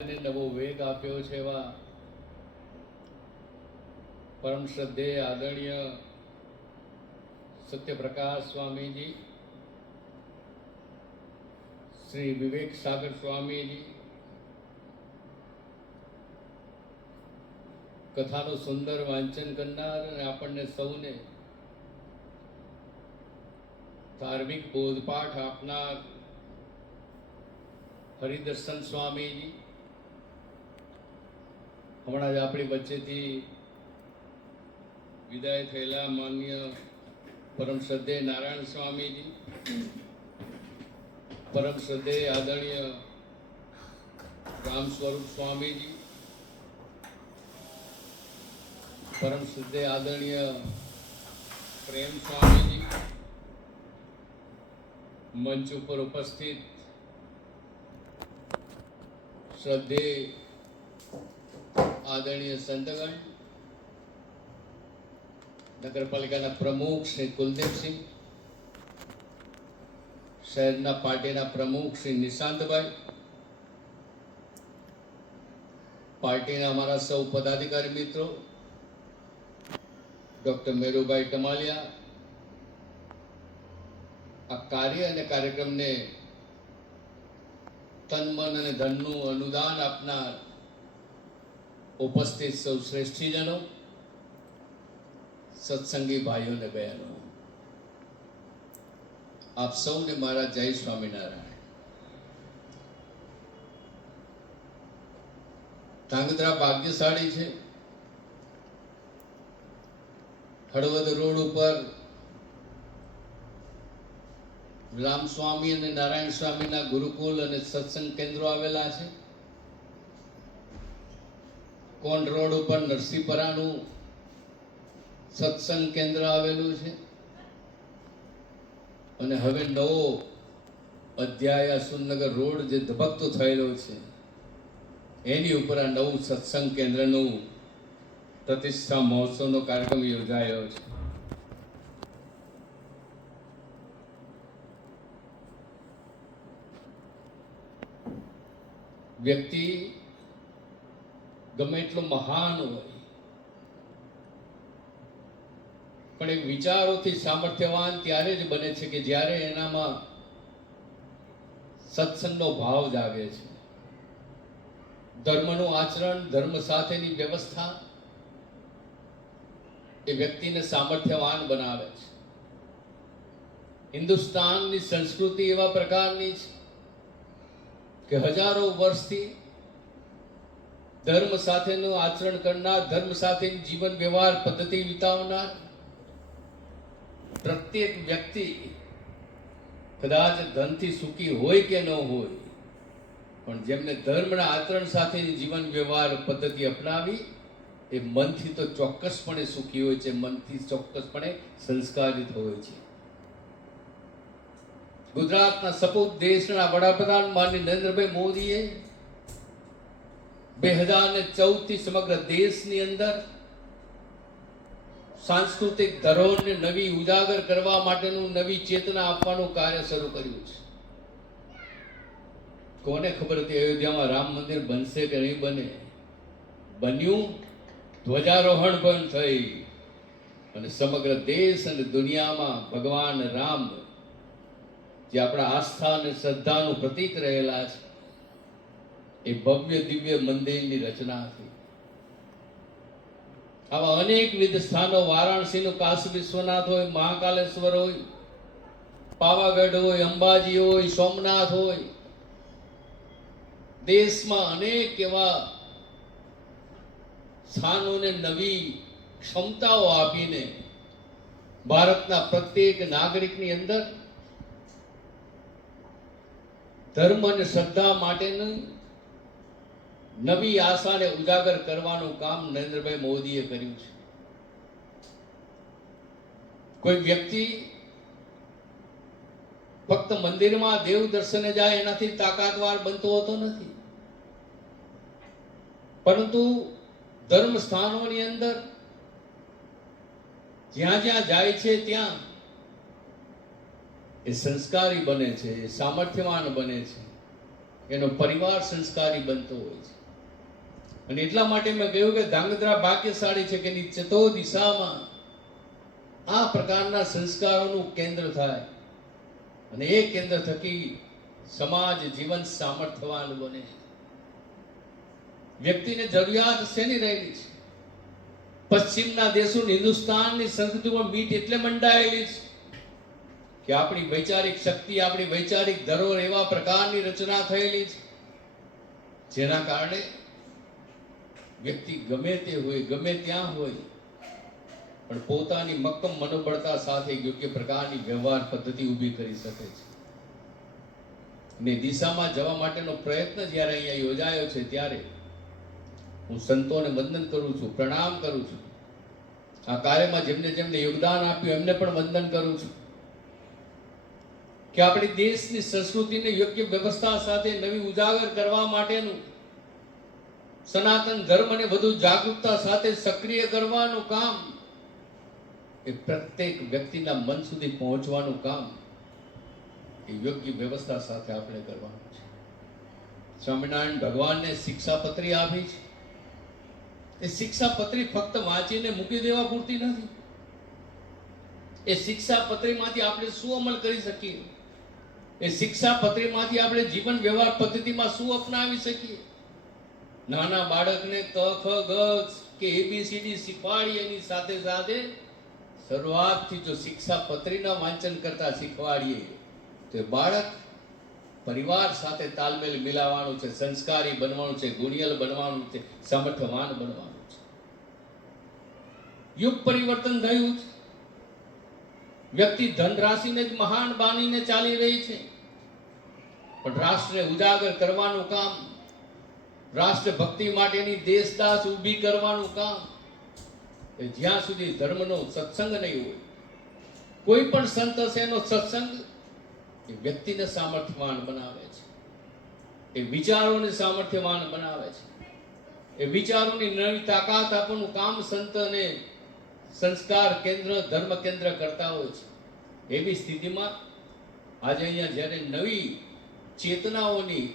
નવો વેગ આપ્યો છે એવા પરમ શ્રદ્ધેય આદરણીય સત્યપ્રકાશ સ્વામીજી, શ્રી વિવેક સાગર સ્વામીજી, કથાનું સુંદર વાંચન કરનાર અને આપણને સૌને ધાર્મિક બોધપાઠ આપનાર હરિદર્શન સ્વામીજી હમણાં જ આપણી વચ્ચેથી વિદાય થયેલા માન્ય પરમ શ્રદ્ધે નારાયણ સ્વામીજી, પરમ શ્રદ્ધે આદરણીય રામ સ્વરૂપ સ્વામીજી, પરમ શ્રદ્ધે આદરણીય પ્રેમ સ્વામીજી, મંચ ઉપર ઉપસ્થિત શ્રદ્ધેય આદરણીય સંતગણ, નગરપાલિકાના પ્રમુખ શ્રી કુલદીપસિંહ, શહેરના પાર્ટીના પ્રમુખ શ્રી નિશાંતભાઈ, પાર્ટીના અમારા સૌ પદાધિકારી મિત્રો, ડોક્ટર મેરુભાઈ કમાલિયા આ કાર્ય અને કાર્યક્રમને તન, મન અને ધનનું અનુદાન આપનાર ઉપસ્થિત સૌ શ્રેષ્ઠીજનો સત્સંગી ભાઈઓ અને બહેનો. આપ સૌને મારા જય સ્વામિનારાયણ. ધાંગધ્રા ભાગ્યશાળી છે. હળવદ રોડ ઉપર રામ સ્વામી અને નારાયણ સ્વામીના ગુરુકુલ અને સત્સંગ કેન્દ્રો આવેલા છે. કોણ રોડ ઉપર નરસિંહપરાનું સત્સંગ કેન્દ્ર આવેલું છે? અને હવે નવો અધ્યાય આ સુરનગર રોડ જે ધબકતો થયેલો છે, એની ઉપર આ નવું સત્સંગ કેન્દ્રનું પ્રતિષ્ઠા મહોત્સવનો કાર્યક્રમ યોજાયો છે. વ્યક્તિ ગમે એટલો મહાન હોય. પણ એ વિચારોથી સામર્થ્યવાન ત્યારે જ બને છે કે જ્યારે એનામાં સત્સંગનો ભાવ જાગે છે. ધર્મનું આચરણ, ધર્મ સાથેની વ્યવસ્થા એ વ્યક્તિને સામર્થ્યવાન બનાવે છે. હિન્દુસ્તાનની સંસ્કૃતિ એવા પ્રકારની છે કે હજારો વર્ષથી ધર્મ સાથેનું આચરણ કરનાર, ધર્મ સાથેની જીવન વ્યવહાર પદ્ધતિ વિતાવનાર પ્રત્યેક વ્યક્તિ કદાચ ધનથી સુખી હોય કે ન હોય, પણ જેમને ધર્મના આચરણ સાથેની જીવન વ્યવહાર પદ્ધતિ અપનાવી, એ મનથી તો ચોક્કસપણે સુખી હોય છે, મનથી ચોક્કસપણે સંસ્કારિત હોય છે. ગુજરાતના સપૂત દેશના વડાપ્રધાન માનની નરેન્દ્રભાઈ મોદીએ બે હજાર ને ચૌદથી સમગ્ર દેશની અંદર સાંસ્કૃતિક ધરોહરને નવી ઉજાગર કરવા માટેનું નવી ચેતના આપવાનું કાર્ય શરૂ કર્યું છે. કોને ખબર હતી અયોધ્યામાં રામ મંદિર બનશે કે નહીં બને? બન્યું. ધ્વજારોહણ પણ થઈ. અને સમગ્ર દેશ અને દુનિયામાં ભગવાન રામ જે આપણા આસ્થા અને શ્રદ્ધાનું પ્રતીક રહેલા છે એ ભવ્ય, દિવ્ય મંદિરની રચના હતી. આવા અનેકવિધ સ્થાનો, વારાણસીનું કાશી વિશ્વનાથ હોય, મહાકાલેશ્વર હોય, પાવાગઢ હોય, અંબાજી હોય, સોમનાથ હોય, દેશમાં અનેક એવા સ્થાનોને નવી ક્ષમતાઓ આપીને ભારતના પ્રત્યેક નાગરિકની અંદર ધર્મ અને શ્રદ્ધા માટેનું નવી આશાને ઉજાગર કરવાનું કામ નરેન્દ્રભાઈ મોદીએ કર્યું છે. કોઈ વ્યક્તિ ફક્ત મંદિરમાં દેવ દર્શને જાય એનાથી તાકાતવાર બનતો હોતો નથી. પરંતુ ધર્મ સ્થાનોની અંદર જ્યાં જ્યાં જાય છે ત્યાં એ સંસ્કારી બને છે, એ સામર્થ્યવાન બને છે. એનો પરિવાર સંસ્કારી બનતો હોય છે. અને એટલા માટે મેં કહ્યું કે ધાંગધ્રા ભાગ્યશાળી છે કે એની ચતો દિશામાં આ પ્રકારના સંસ્કારોનું કેન્દ્ર થાય. અને એ કેન્દ્ર થકી સમાજ, જીવન, સામર્થ્યવાન બને. વ્યક્તિને જરૂરિયાત શેની રહેલી છે? પશ્ચિમના દેશો હિન્દુસ્તાનની સંસ્કૃતિમાં મીઠ એટલે મંડાયેલી છે. કે આપણી વૈચારિક શક્તિ, આપણી વૈચારિક ધરોહર એવા પ્રકારની રચના થયેલી છે. જેના કારણે વ્યક્તિ ગમે તે હોય, ગમે ત્યાં હોય, પણ પોતાની મક્કમ મનોબળતા સાથે યોગ્ય પ્રકારની વ્યવહાર પદ્ધતિ ઊભી કરી શકે છે. ને દિશામાં જવા માટેનો પ્રયત્ન જ્યારે અહીંયા યોજાયો છે, ત્યારે હું સંતોને વંદન કરું છું, પ્રણામ કરું છું. આ કાર્યમાં જેમને જેમને યોગદાન આપ્યું, એમને પણ વંદન કરું છું. કે આપણી દેશની સંસ્કૃતિને યોગ્ય વ્યવસ્થા સાથે નવી ઉજાગર કરવા માટેનું સનાતન ધર્મને વધુ જાગૃતતા સાથે સક્રિય કરવાનું કામ એ પ્રત્યેક વ્યક્તિના મન સુધી પહોંચવાનું કામ એ યોગ્ય વ્યવસ્થા સાથે આપણે કરવાનું છે. સ્વામિનારાયણ ભગવાનને શિક્ષાપત્રી આપી છે. એ શિક્ષાપત્રી ફક્ત વાંચીને મૂકી દેવા પૂરતી નથી. એ શિક્ષાપત્રીમાંથી આપણે શું અમલ કરી શકીએ? એ શિક્ષાપત્રીમાંથી આપણે જીવન વ્યવહાર પદ્ધતિમાં શું અપનાવી શકીએ? નાના બાળકને ક, ખ, ગ કે એબીસીડી શીખવાડી એની સાથે સાથે શરૂઆતથી જો શિક્ષા પત્રીના વાંચન કરતા શીખવાડીએ, તો બાળક પરિવાર સાથે તાલમેલ મિલાવવાનું છે, સંસ્કારી બનવાનું છે, ગુણિયલ બનવાનું છે સમર્થવાન બનવાનું છે. યુગ પરિવર્તન થયું છે વ્યક્તિ ધનરાશિને જ મહાન બાનીને ચાલી રહી છે. પણ રાષ્ટ્રને ઉજાગર કરવાનું કામ રાષ્ટ્ર ભક્તિ માટેની દેશદાસ ઊભી કરવાનું કામ. એ જ્યાં સુધી ધર્મનો સત્સંગ નહીં હોય, કોઈ પણ સંત હશે એનો સત્સંગ એ વ્યક્તિને સામર્થ્યવાન બનાવે છે. એ વિચારોને સામર્થ્યવાન બનાવે છે. એ વિચારોની નવી તાકાત આપવાનું કામ સંત અને સંસ્કાર કેન્દ્ર, ધર્મ કેન્દ્ર કરતા હોય છે. એવી સ્થિતિમાં આજે અહીંયા જ્યારે નવી ચેતનાઓની